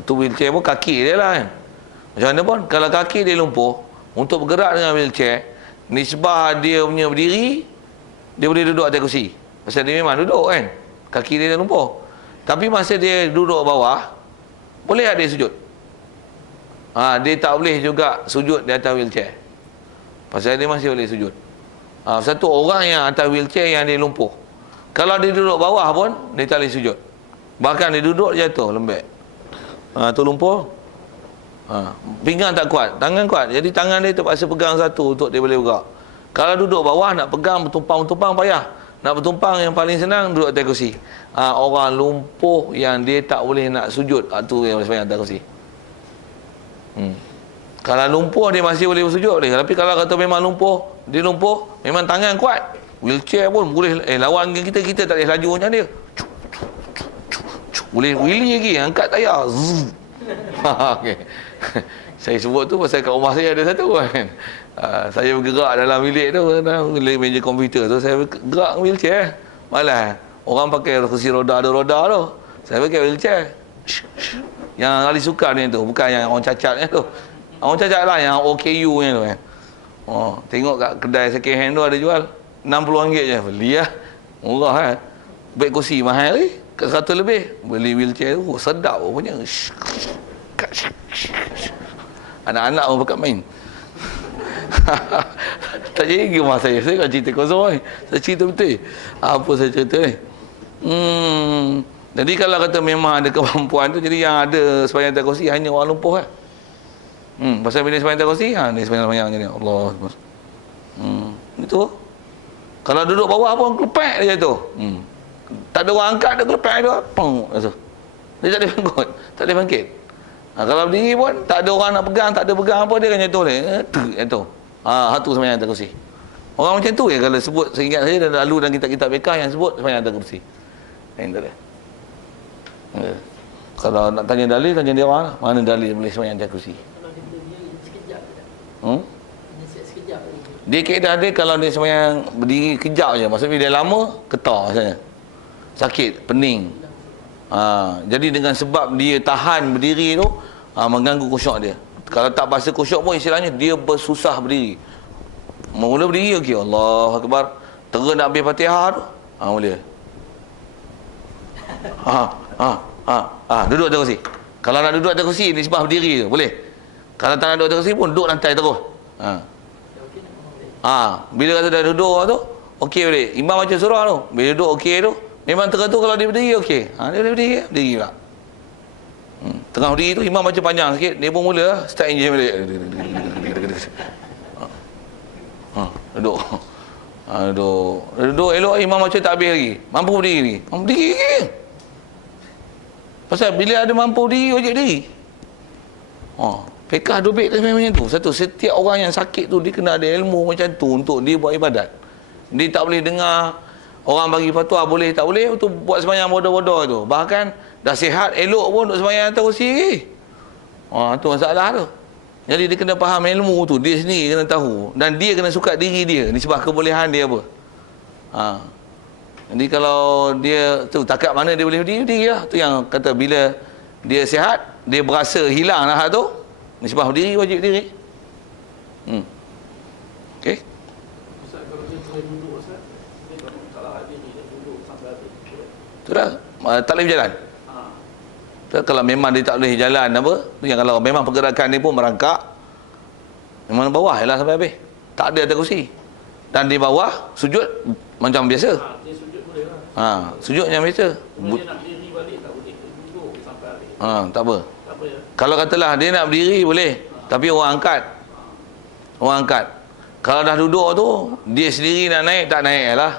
Tu wheelchair pun kaki dia lah kan. Macam mana pun, kalau kaki dia lumpuh, untuk bergerak dengan wheelchair, nisbah dia punya berdiri, dia boleh duduk atas kursi. Pasal dia memang duduk kan, kaki dia dah lumpuh. Tapi masa dia duduk bawah, boleh tak dia sujud? Dia tak boleh juga sujud di atas wheelchair. Pasal dia masih boleh sujud. Satu orang yang atas wheelchair yang dia lumpuh, kalau dia duduk bawah pun, dia tak boleh sujud. Bahkan dia duduk, jatuh lembek. Tu lumpuh. Pinggang tak kuat, tangan kuat. Jadi tangan dia terpaksa pegang satu untuk dia boleh bergerak. Kalau duduk bawah, nak pegang bertumpang-tumpang payah. Nak bertumpang yang paling senang, duduk atas kursi. Orang lumpuh yang dia tak boleh nak sujud, tu yang boleh semayang atas kursi. Kalau lumpuh dia masih boleh bersujud boleh. Tapi kalau kata memang lumpuh, dia lumpuh, memang tangan kuat, wheelchair pun boleh lawan dengan kita tak boleh laju macam dia. Boleh wheelie lagi, angkat tayar. Okey. Saya sebut tu pasal kat rumah saya ada satu kan. Saya bergerak dalam bilik tu, dalam meja komputer tu, saya gerak wheelchair. Malah orang pakai kursi roda ada roda tu. Saya pakai wheelchair. Yang Ali suka ni tu, bukan yang orang cacat ni tu. Orang cacat lah yang OKU ni tu kan. Tengok kat kedai second hand tu ada jual RM60 je. Beli lah. Murah kan. Baik kursi mahal ni. Kat 100 lebih. Beli wheelchair tu. Sedap punya. Anak-anak pun pakat main. Tak jadi ke rumah saya. Saya kan cerita kosong ni. Saya cerita betul. Apa saya cerita ni? Jadi kalau kata memang ada kemampuan tu, jadi yang ada sembahyang atas kursi hanya orang lumpuh kan. Pasal bila sembahyang atas kursi, dia sembahyang je ni. Allah Akbar. Itu. Kalau duduk bawah pun kelepek dia tu. Tak ada orang angkat, dia kelepek dia. Pong. Dia tak boleh bangkit. Tak boleh bangkit. Kalau berdiri pun tak ada orang nak pegang, tak ada pegang apa, dia akan jatuh dia. Jatuh. Satu sembahyang atas kursi. Orang macam tu ya kalau sebut, saya ingat saya dah lalu dalam kitab-kitab fiqh yang sebut sembahyang atas kursi. Tak ada. Kalau nak tanya dalil, tanya dia orang lah. Mana dalil boleh sembahyang atas kursi? Kalau dia berdiri sekejap ke tak? Dia siap sekejap lagi. Dia keadaan dia kalau dia sembahyang berdiri kejap je. Maksudnya dia lama, ketar misalnya. Sakit, pening. Jadi dengan sebab dia tahan berdiri tu, mengganggu khusyuk dia. Kalau tak pasal khusyuk pun istilahnya dia bersusah berdiri. Mula berdiri, okey, Allah Akbar. Terus nak habis Fatihah tu, boleh. Duduk atas kursi. Kalau nak duduk atas kursi, nisbah berdiri tu, boleh. Kalau tak nak duduk atas kursi pun, duduk lantai terus. Bila kata dah duduk tu, okey boleh. Imam baca surah tu, bila duduk okey tu, memang tengah tu kalau dia berdiri okey. Dia boleh berdiri pula. Tengah berdiri tu imam baca panjang sikit, dia pun mula start engine balik. Duduk. Duduk elok imam baca tak habis lagi. Mampu berdiri lagi. Mampu berdiri lagi. Pasal bila ada mampu berdiri, wajib diri. Fiqh dubik dia macam tu. Satu, setiap orang yang sakit tu dia kena ada ilmu macam tu untuk dia buat ibadat. Dia tak boleh dengar orang bagi fatwa boleh tak boleh tu buat sembahyang bodoh-bodoh tu. Bahkan dah sihat elok pun untuk sembahyang atas kursi lagi. Tu masalah tu. Jadi dia kena faham ilmu tu, dia sendiri kena tahu dan dia kena suka diri dia nisbah kebolehan dia apa. Jadi kalau dia tu takat mana dia boleh berdiri lah. Tu yang kata bila dia sihat, dia berasa hilang lah tu, nisbah berdiri wajib diri. Okey. Ustaz, kalau dia try duduk Ustaz, dia tak larat diri, dia duduk sampai habis. Tu dah tak boleh berjalan. Kalau memang dia tak boleh jalan apa, tu yang kalau memang pergerakan dia pun merangkak, memang bawah ialah sampai habis. Tak ada atas kursi. Dan di bawah sujud macam biasa. Dia sujud boleh lah. Sujud yang biasa. Dia nak diri balik tak boleh. Dia duduk sampai habis. Tak apa. Tak apa ya. Kalau katalah dia nak berdiri boleh, tapi orang angkat. Orang angkat. Kalau dah duduk tu, dia sendiri nak naik tak naik lah.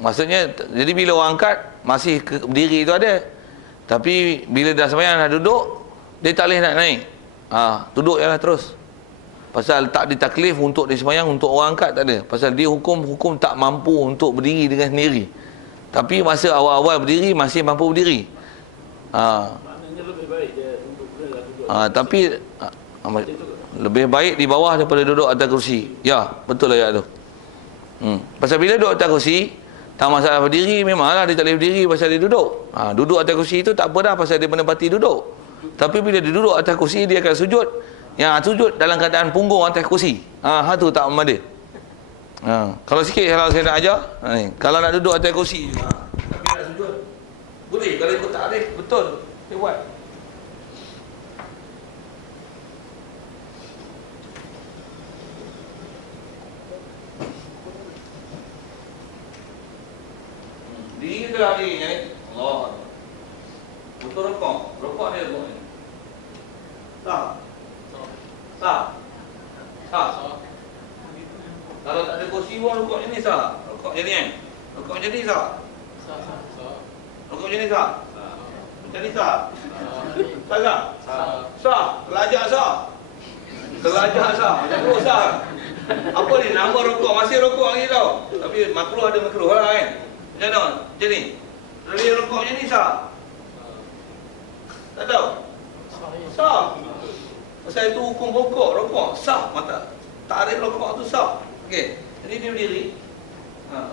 Maksudnya jadi bila orang angkat masih berdiri tu ada. Tapi bila dah sembahyang dah duduk, dia tak boleh nak naik. Duduk je lah terus. Pasal tak ditaklif untuk dia sembahyang untuk orang angkat, tak ada. Pasal dia hukum tak mampu untuk berdiri dengan sendiri. Tapi masa awal-awal berdiri masih mampu berdiri. Maknanya lebih baik dia duduk lah. Tapi lebih baik di bawah daripada duduk atas kursi. Ya, betul lah ayat tu. Pasal bila duduk atas kursi, tak masalah berdiri, memanglah dia tak boleh berdiri pasal dia duduk. Duduk atas kursi tu tak apa dah pasal dia menepati duduk. Tapi bila dia duduk atas kursi, dia akan sujud. Yang sujud dalam keadaan punggung atas kursi. Tu tak memadai. Kalau sikit kalau saya nak ajar, kalau nak duduk atas kursi, tapi nak sujud, boleh. Kalau ikut takrif, betul. Dia buat. Diri ke dalam diri ni. Allah. Betul rokok. Rokok dia rokok ni. Tak. Kalau tak ada kursi pun rokok macam ni sah. Rokok macam ni kan. Rokok macam ni sah. Rokok macam ni sah. Macam ni sah. Sah. Sah. Sah. Pelajak sah. Terlajak sah. Macam tu sah. Apa ni? Nama rokok. Masih rokok lagi tau. Tapi makruh ada makruh lah kan. Macam mana? Macam ni. Dari rokok macam ni sah. Tak tahu? Sah. Pasal itu hukum rokok sah. Mata tarikh rokok tu sah. Okey. Jadi dia berdiri.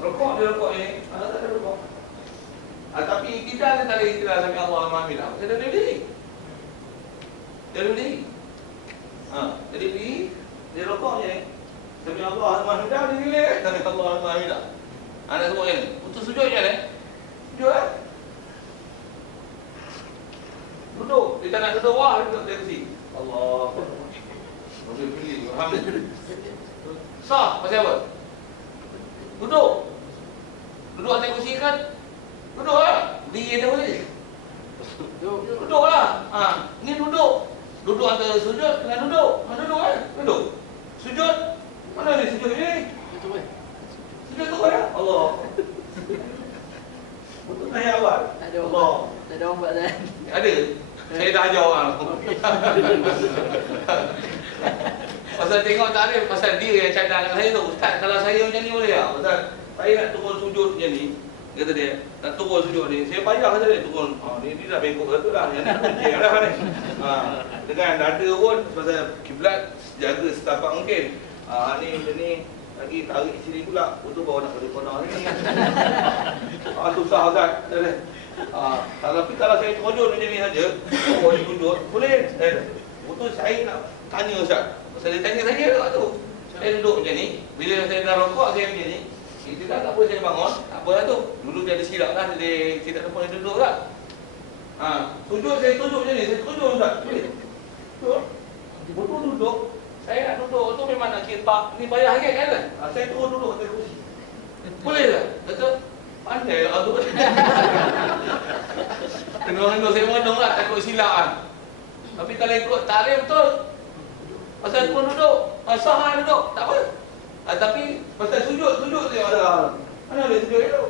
Rokok dia rokok ni. Tak ada rokok. Tapi tidak ada tali istilah sami Allah Alhamdulillah. Dia berdiri. Dia berdiri. Jadi berdiri. Dia rokok je. Sami Allah Alhamdulillah. Dia berdiri. Sami Allah Alhamdulillah. Anda semua ni. Untuk sujud je ni. Sujud kan? Duduk. Dia tak nak duduk. Wah, dia duduk di kursi. Allah. Boleh pilih. Alhamdulillah. Sah. Pasal apa? Duduk. Duduk atas kursi kan? Duduk lah. Berdiri dia boleh. Duduk lah. Ni duduk. Duduk antara sujud dengan duduk. Duduk kan? Duduk. Sujud. Mana ni sujud ni? Sujud tu kan? Allah. Betul tanya awal. Allah. Tak ada orang buat dah. Ada. Saya dah ajar orang. Pasal tengok tarikh, pasal dia yang cadang kat saya tu. Ustaz, kalau saya macam ni boleh tak? Ustaz, saya nak turun sujud macam ni. Kata dia, nak turun sujud ni. Saya payah kata dia turun. Ni dah bengkok satu dah. Yang ni kuncing dah ni. Dengan dada pun, pasal kiblat, jaga setapak mungkin. Ni lagi tarik sini pula. Betul bawa nak pada ni. Susah Ustaz. Tapi kalau saya terjun macam ni saja, ni sujud, boleh. Betul saya nak tanya Ustaz. Pasal dia tanya saya kat tu. Saya duduk macam ni. Bila saya dah rokok, saya macam ni. Dia tak apa saya bangun. Tak apa lah tu. Dulu dia ada silap lah. Dia tak tempat dia duduk lah. Sujud saya tunjuk macam ni. Saya tunjuk Ustaz. Boleh? Betul duduk. Saya nak duduk tu memang nak kirpak. Ni payah sikit kan? Saya turun duduk atas kursi. Boleh tak? Kata, pandai lah tu. Kena-kena saya menung lah. Takut silap kan. Tapi kalau ikut tarikh betul. Pasal turun duduk. Sah lah duduk. Tak apa. Tapi pasal sujud tu ada. Mana boleh sujud itu?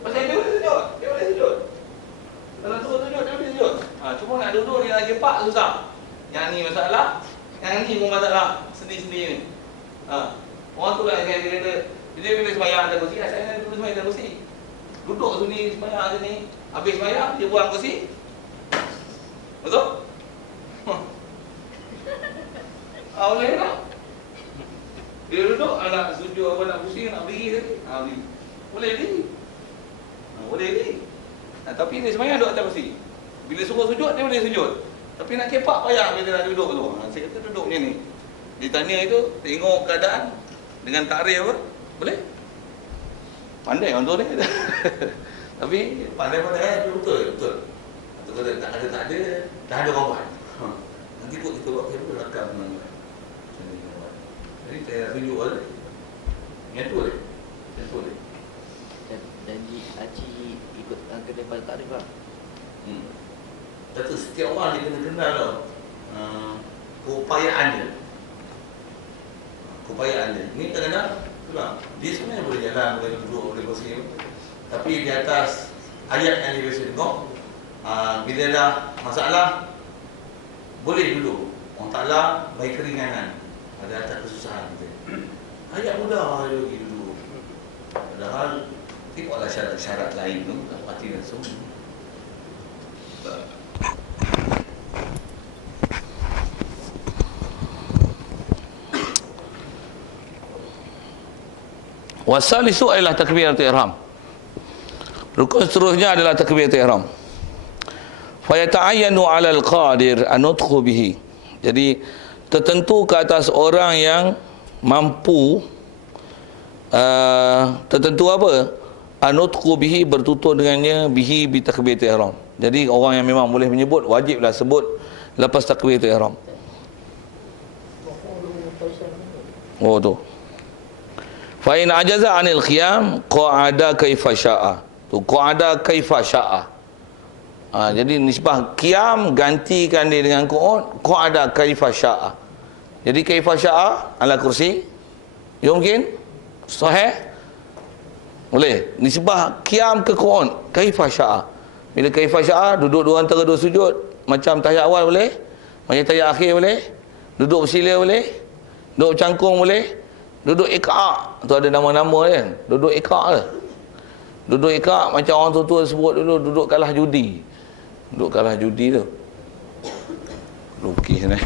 Pasal dia boleh sujud. Dia boleh sujud. Kalau turun sujud, dia boleh sujud. Cuma nak duduk ni lagi pak susah. Yang ni masalah. Yang ni pun masalah. Sendiri-sendiri ni. Orang tu lah yang dia kata, dia bila sembahyang atas kursi, saya duduk sembahyang atas kursi. Duduk sini sembahyang atas ni. Habis sembahyang, dia buang kursi. Betul? Boleh tak? Dia duduk, nak sujud apa, nak pusing, nak berdiri tadi. Boleh diri. Boleh diri. Tapi dia sebenarnya duduk atas kursi. Bila suruh sujud, dia boleh sujud. Tapi nak kepak payah bila nak duduk tu. Saya kata duduk macam ni. Ditanya itu, tengok keadaan dengan tarikh apa, boleh? Pandai orang tu ni. Tapi pandai-pandai betul. Betul kata tak ada. Dah ada orang buat. Nanti kot kita buat video rakam. Jadi saya tunjuk boleh. Yang tu boleh. Janji Haji ikut kedai pada tarikh lah. Kata setiap orang dia kena kenal tau. Keupayaan dia. Ni tak kenal. Dia sebenarnya boleh jalan, boleh duduk, boleh bersih. Tapi di atas ayat yang dia biasa tengok, bila dah masalah, boleh duduk. Allah Ta'ala bagi keringanan pada atas kesusahan kita. Ayat mudah dia bagi duduk. Padahal tengoklah syarat-syarat lain tu, tak pasti langsung. Wasalisu adalah takbiratul ihram. Rukun seterusnya adalah takbiratul ihram. Fa yata'ayyanu 'alal qadir an-nutqu bihi. Jadi tertentu ke atas orang yang mampu tertentu apa? An-nutqu bihi, bertutur dengannya, bihi bi takbiratul ihram. Jadi orang yang memang boleh menyebut, wajiblah sebut lepas takbiratul ihram. Oh tu. Fa in ajaza 'anil qiyam qa'ada kaifa syaa. Tu qa'ada kaifa syaa. Jadi nisbah qiyam gantikan dia dengan qu'ud, qa'ada kaifa syaa. Jadi kaifa syaa ala kursi. Mungkin sahih? Boleh. Nisbah qiyam ke qu'ud, kaifa syaa. Bila kaifa syaa duduk dua antara dua sujud, macam tahiyat awal boleh, macam tahiyat akhir boleh, duduk bersila boleh. Duduk cangkung boleh. Duduk ikak. Tu ada nama-nama kan. Duduk ikak lah. Duduk ikak macam orang tua-tua sebut dulu, duduk kalah judi. Duduk kalah judi tu. Lukis ni.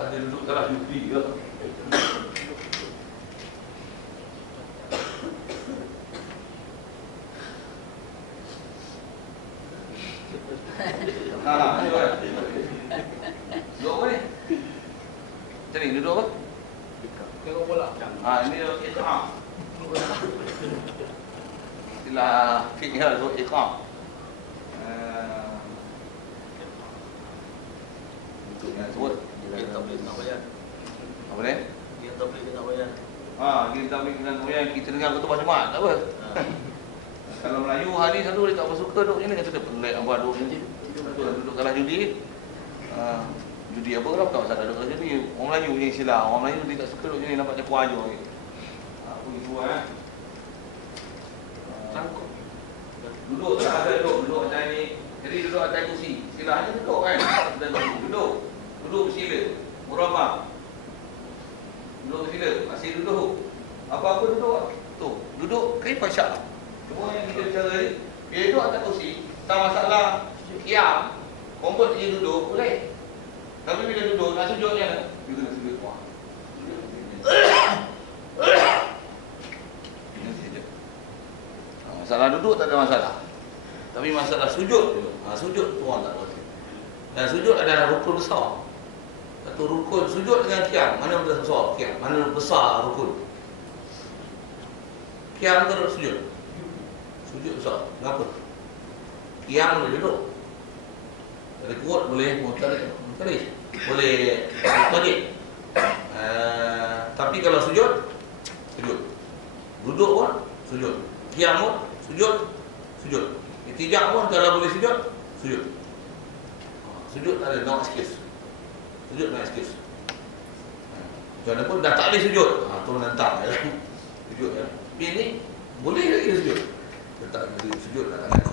Ada duduk kalah judi ke? Duduk apa ni? Macam ni, duduk apa? Tengok bola. Ini ikak. Istilah fikir duduk ikak. Untuk yang sebut. Dia tak boleh nak bayar. Apa ni? Dia tak boleh nak bayar. Kita ambil dengan yang kita dengar khutbah Jumaat, tak apa. Kalau Melayu hari satu dia tak bersuka duduk ni, kata dia pelik apa duduk ni. Duduk kalah judi. Judi apa orang tahu pasal duduk kalah judi. Orang Melayu punya istilah. Orang Melayu dia tak suka duduk ni, nampak macam kuajo ni. Begitu Sangkut. Duduk tak ada duduk macam ni. Jadi duduk atas kursi. Istilahnya duduk kan. Duduk bersila. Murabah. Duduk bersila. Masih duduk. Apa-apa duduk. Tu. Duduk kifasyak. Cuma yang kita bicara ni, bila duduk atas kursi, tak masalah kiam. Kompon dia duduk, boleh. Tapi bila duduk, nak sujud macam mana? Dia kena sujud. Wah. Masalah duduk tak ada masalah. Tapi masalah sujud tu. Sujud tu orang tak boleh. Dan sujud adalah rukun besar. Satu rukun sujud dengan kiam. Mana besar kiam? Mana besar rukun? Kiam ke sujud? Sujud besar. Kenapa? Kiam boleh duduk. Dari kuat boleh mutarik. Boleh mutarik. Tapi kalau sujud, sujud. Duduk pun sujud. Kiam pun sujud. Itijak pun kalau boleh sujud, sujud. Sujud tak ada, no excuse. Sujud no excuse. Macam mana pun dah tak boleh sujud. Tu menentang ya. Sujud ya. Tapi ni boleh lagi sujud. Tak boleh sujud tak tangan.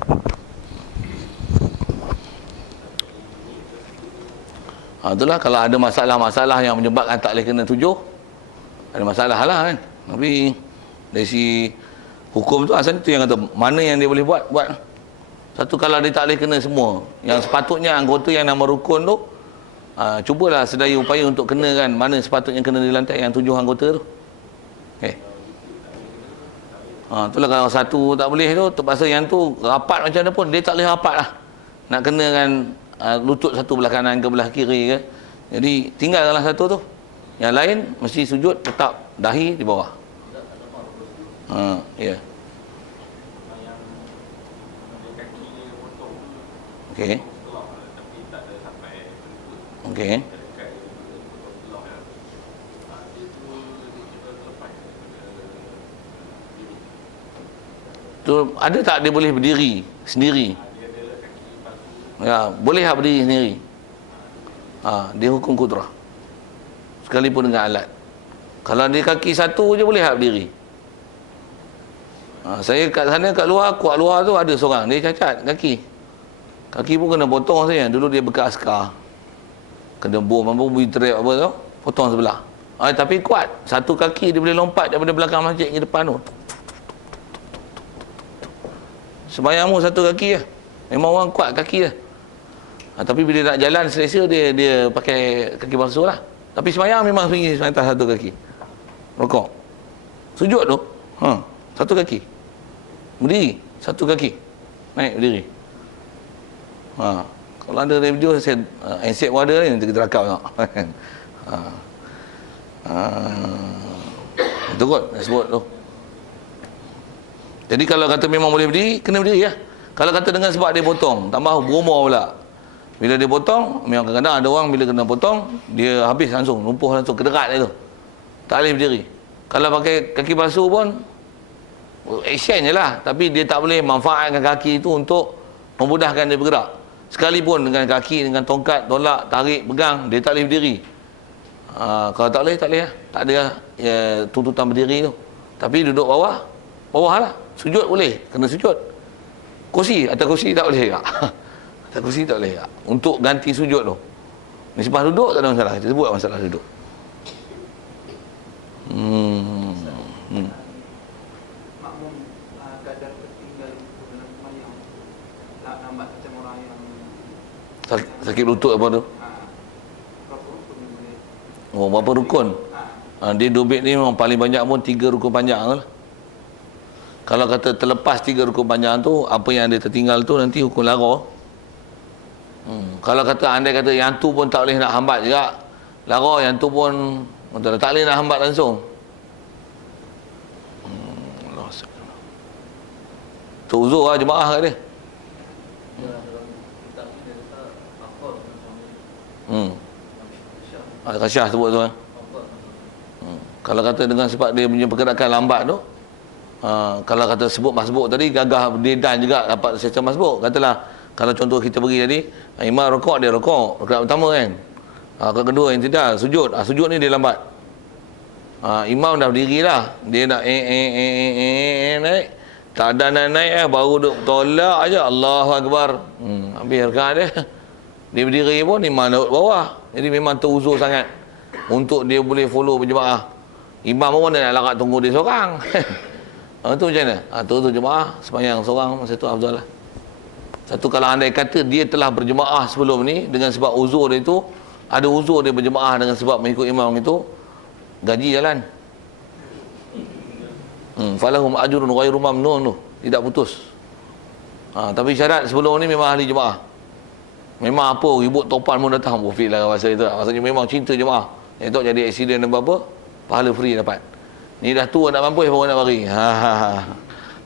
Itulah kalau ada masalah-masalah yang menyebabkan tak boleh kena tujuh, ada masalah lah kan. Tapi dari si hukum tu asal tu yang kata mana yang dia boleh buat. Satu kalau dia tak boleh kena semua. Yang sepatutnya anggota yang nama rukun tu, cubalah sedaya upaya untuk kena kan mana sepatutnya kena di lantai yang 7 anggota tu. Okey. Itulah kalau satu tak boleh tu, terpaksa yang tu rapat macam mana pun dia tak boleh rapat lah. Nak kena kan lutut satu belah kanan ke belah kiri ke. Jadi tinggalkanlah satu tu. Yang lain mesti sujud tetap dahi di bawah. Ya. Okey. Okey. Tu ada tak dia boleh berdiri sendiri? Ya, boleh tak berdiri sendiri? Dia hukum kudrah. Sekalipun dengan alat. Kalau dia kaki satu je boleh tak berdiri? Saya kat sana kat luar, kuat luar tu ada seorang dia cacat kaki. Kaki pun kena potong saya. Dulu dia bekas askar. Kena bom apa bunyi trap apa tu, potong sebelah. Tapi kuat. Satu kaki dia boleh lompat daripada belakang masjid ke depan tu. Sembahyangmu satu kaki je. Memang orang kuat kaki je. Tapi bila nak jalan selesa dia pakai kaki palsu lah. Tapi sembahyang memang pergi atas satu kaki. Rokok. Sujud tu, satu kaki. Berdiri, satu kaki. Naik berdiri. Kalau ada video saya handset pun ada ni, nanti kita rakam tengok. Itu kot saya sebut tu. Jadi kalau kata memang boleh berdiri, kena berdiri ya. Kalau kata dengan sebab dia potong, tambah berumur pula. Bila dia potong, memang kadang-kadang ada orang bila kena potong, dia habis langsung, lumpuh langsung, kederat dia tu. Tak boleh berdiri. Kalau pakai kaki palsu pun, action je lah. Tapi dia tak boleh manfaatkan kaki itu untuk memudahkan dia bergerak. Sekalipun dengan kaki, dengan tongkat, tolak, tarik, pegang, dia tak boleh berdiri. Kalau tak boleh, tak boleh lah. Tak ada tuntutan berdiri tu. Tapi duduk bawah lah. Sujud boleh, kena sujud. Kursi, atas kursi tak boleh tak? Atas kursi tak boleh tak? Untuk ganti sujud tu. Nisbah duduk tak ada masalah. Kita sebut masalah duduk. Makmum kadang tertinggal dalam sembahyang. Lambat macam orang yang Sakit lutut apa tu? berapa rukun yang boleh. Oh, berapa rukun? Dia dubik ni memang paling banyak pun 3 rukun panjang lah. Kalau kata terlepas 3 rukun panjang tu, apa yang dia tertinggal tu nanti hukum lara. Kalau kata andai kata yang tu pun tak boleh nak hambat juga, lara yang tu pun tak boleh nak hambat langsung. Tu uzur lah jemaah kat dia. Al-Qasyah sebut tu kan. Kalau kata dengan sebab dia punya pergerakan lambat tu, kalau kata sebut masbuk tadi, gagah dia dan juga dapat secara masbuk. Katalah kalau contoh kita beri tadi, imam rokok, dia rokok rakaat pertama kan, rakaat kedua yang tidak sujud, sujud ni dia lambat. Imam dah berdiri lah, dia nak naik, tak ada naik baru duk tolak aja, Allahu Akbar. Habis rakaat dia berdiri pun imam duduk bawah. Jadi memang teruzur sangat untuk dia boleh follow berjemaah. Imam pun dia nak larat tunggu dia seorang. Itu macam mana? Tu jemaah sembahyang seorang masa tu afdal lah. Satu, kalau andai kata dia telah berjemaah sebelum ni dengan sebab uzur dia tu, ada uzur dia berjemaah dengan sebab mengikut imam itu, gaji jalan. Falahum ajrun ghairu mamnun tu, tidak putus. Tapi syarat sebelum ni memang ahli jemaah. Memang apa ribut topan pun datang profit lah masa itu. Maksudnya memang cinta jemaah. Yang tu jadi accident dan apa, pahala free dapat. Ni dah tua nak mampus baru nak bagi.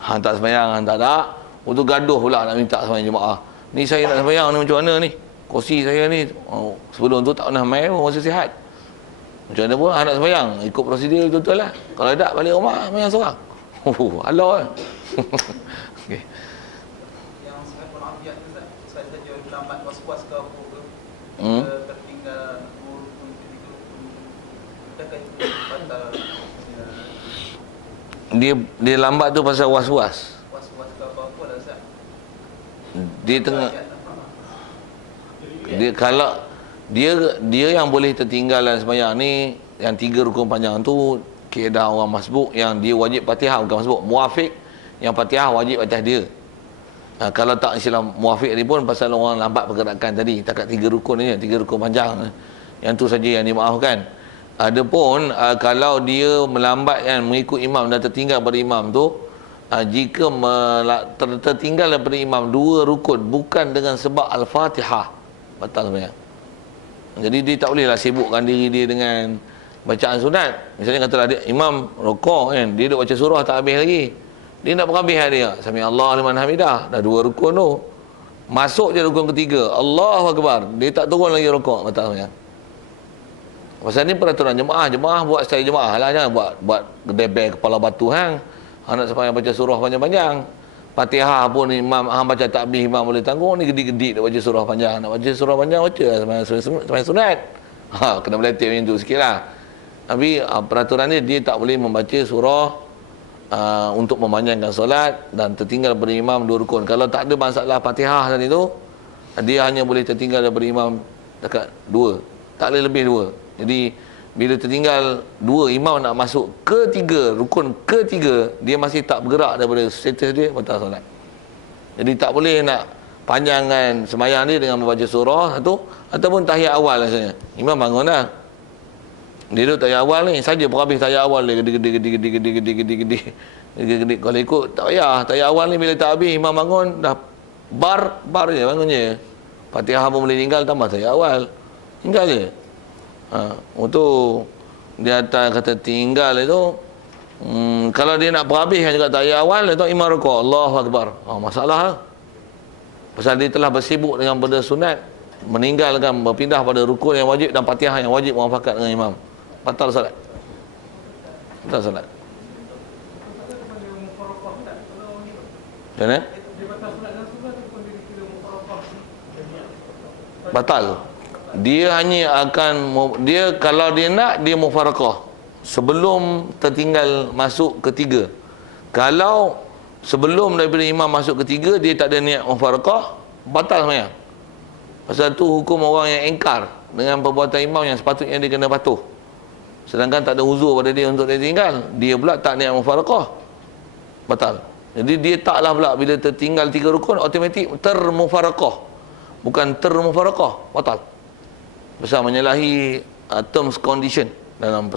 Tak sembahyang, tak ada. Untuk gaduh pula nak minta sembahyang jemaah. Ni saya nak sembahyang ni macam mana ni? Kursi saya ni sebelum tu tak pernah main pun masa sihat. Macam mana pun nak sembahyang, ikut prosedur betul-betul lah. Kalau tak balik rumah sembahyang seorang. Allah lah. Okey. Yang sangat berafiat tu saya saja lambat was-was ke apa ke. Tertinggal rukun ketiga rukun. Adakah itu batal? Dia lambat tu pasal was-was. Was-was ke apa-apa dah Ustaz. Dia tengah dia kalau dia yang boleh tertinggal dalam sembahyang ni, yang 3 rukun panjang tu keadaan orang masbuk yang dia wajib Fatihah, bukan masbuk, muafiq yang Fatihah wajib atas dia. Kalau tak istilah muafiq ni pun pasal orang lambat pergerakan tadi, takat 3 rukun ni, 3 rukun panjang. Yang tu saja yang dimaafkan. Adapun kalau dia melambat kan mengikut imam dan tertinggal pada imam tu, jika tertinggal daripada imam 2 rukun bukan dengan sebab Al-Fatihah, batal sebenarnya. Jadi dia tak bolehlah sibukkan diri dia dengan bacaan sunat. Misalnya katalah dia imam rukuk kan, dia duk baca surah tak habis lagi. Dia nak berhabis dia. Sami Allah liman hamidah. Dah 2 rukun tu. Masuk je rukun ketiga, Allahu Akbar. Dia tak turun lagi rukuk, batal sebenarnya. Pasal ni peraturan jemaah buat style jemaah lah, jangan buat gedebel kepala batu hang. Anak sembahyang baca surah panjang-panjang. Fatihah pun imam hang baca takbir, imam boleh tanggung, ni gedik-gedik nak baca surah panjang. Nak baca surah panjang baca sembahyang sunat. Kena meletik macam tu sikitlah. Tapi peraturan dia tak boleh membaca surah untuk memanjangkan solat dan tertinggal daripada imam 2 rukun. Kalau tak ada masalah Fatihah tadi tu, dia hanya boleh tertinggal daripada imam dekat 2. Tak boleh lebih 2. Jadi bila tertinggal 2, imam nak masuk ke 3, rukun ke 3, dia masih tak bergerak daripada status dia, batal solat. Jadi tak boleh nak panjangkan sembahyang dia dengan membaca surah satu ataupun tahiyat awal rasanya. Imam bangun dah. Dia duduk tahiyat awal ni saja berhabis tahiyat awal dia gede. Kalau ikut tak payah. Tahiyat awal ni bila tak habis imam bangun dah bar je bangun je. Fatihah pun boleh tinggal tambah tahiyat awal. Tinggal je. Untuk dia atas kata tinggal itu, kalau dia nak berhabiskan juga tahiyat awal itu imam rukuk, Allahu Akbar. Masalah lah. Pasal dia telah bersibuk dengan benda sunat, meninggalkan berpindah pada rukun yang wajib dan Fatihah yang wajib muafakat dengan imam. Batal salat. Batal salat. Macam mana? Batal. Dia hanya akan, dia kalau dia nak, dia mufaraqah sebelum tertinggal masuk ketiga. Kalau sebelum daripada imam masuk ketiga dia tak ada niat mufaraqah, batal sebenarnya. Pasal tu hukum orang yang engkar dengan perbuatan imam yang sepatutnya dia kena patuh. Sedangkan tak ada uzur pada dia untuk dia tinggal. Dia pula tak niat mufaraqah. Batal. Jadi dia taklah pula bila tertinggal 3 rukun automatik termufaraqah. Bukan termufaraqah, batal. Pasal menyalahi terms condition dalam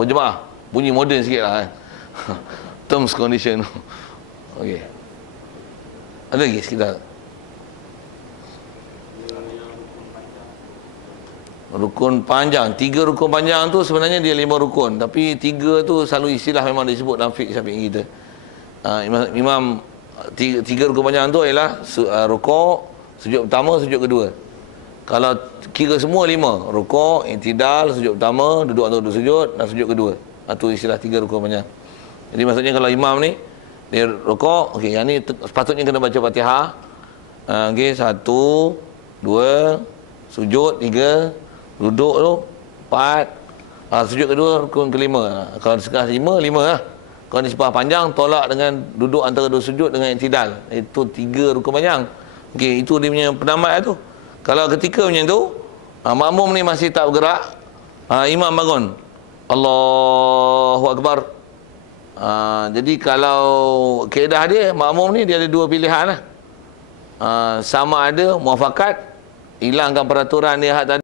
berjemaah. Bunyi moden sikit lah kan. Terms condition. Okey. Ada lagi sekitar. Rukun panjang. 3 rukun panjang tu sebenarnya dia 5 rukun. Tapi 3 tu selalu istilah memang disebut dalam fiqh Syafi'i kita. Imam 3 rukun panjang tu ialah rukuk, sujud pertama, sujud kedua. Kalau kira semua 5, rukuk, i'tidal, sujud pertama, duduk atau duduk sujud dan sujud kedua. Itu istilah 3 rukun panjang. Jadi maksudnya kalau imam ni dia rukuk, okey, yang ni sepatutnya kena baca Fatihah. Okey, 1, 2, sujud 3, duduk tu 4, sujud kedua rukun kelima. Kalau sekarang 5 lah. Kalau ni sepah panjang tolak dengan duduk antara 2 sujud dengan i'tidal. Itu 3 rukun panjang. Okey, itu dia punya penamat tu. Kalau ketika macam tu, makmum ni masih tak bergerak, imam bangun, Allahu Akbar. Jadi kalau kaedah dia, makmum ni dia ada 2 pilihan lah. Sama ada muafakat, hilangkan peraturan dia tadi,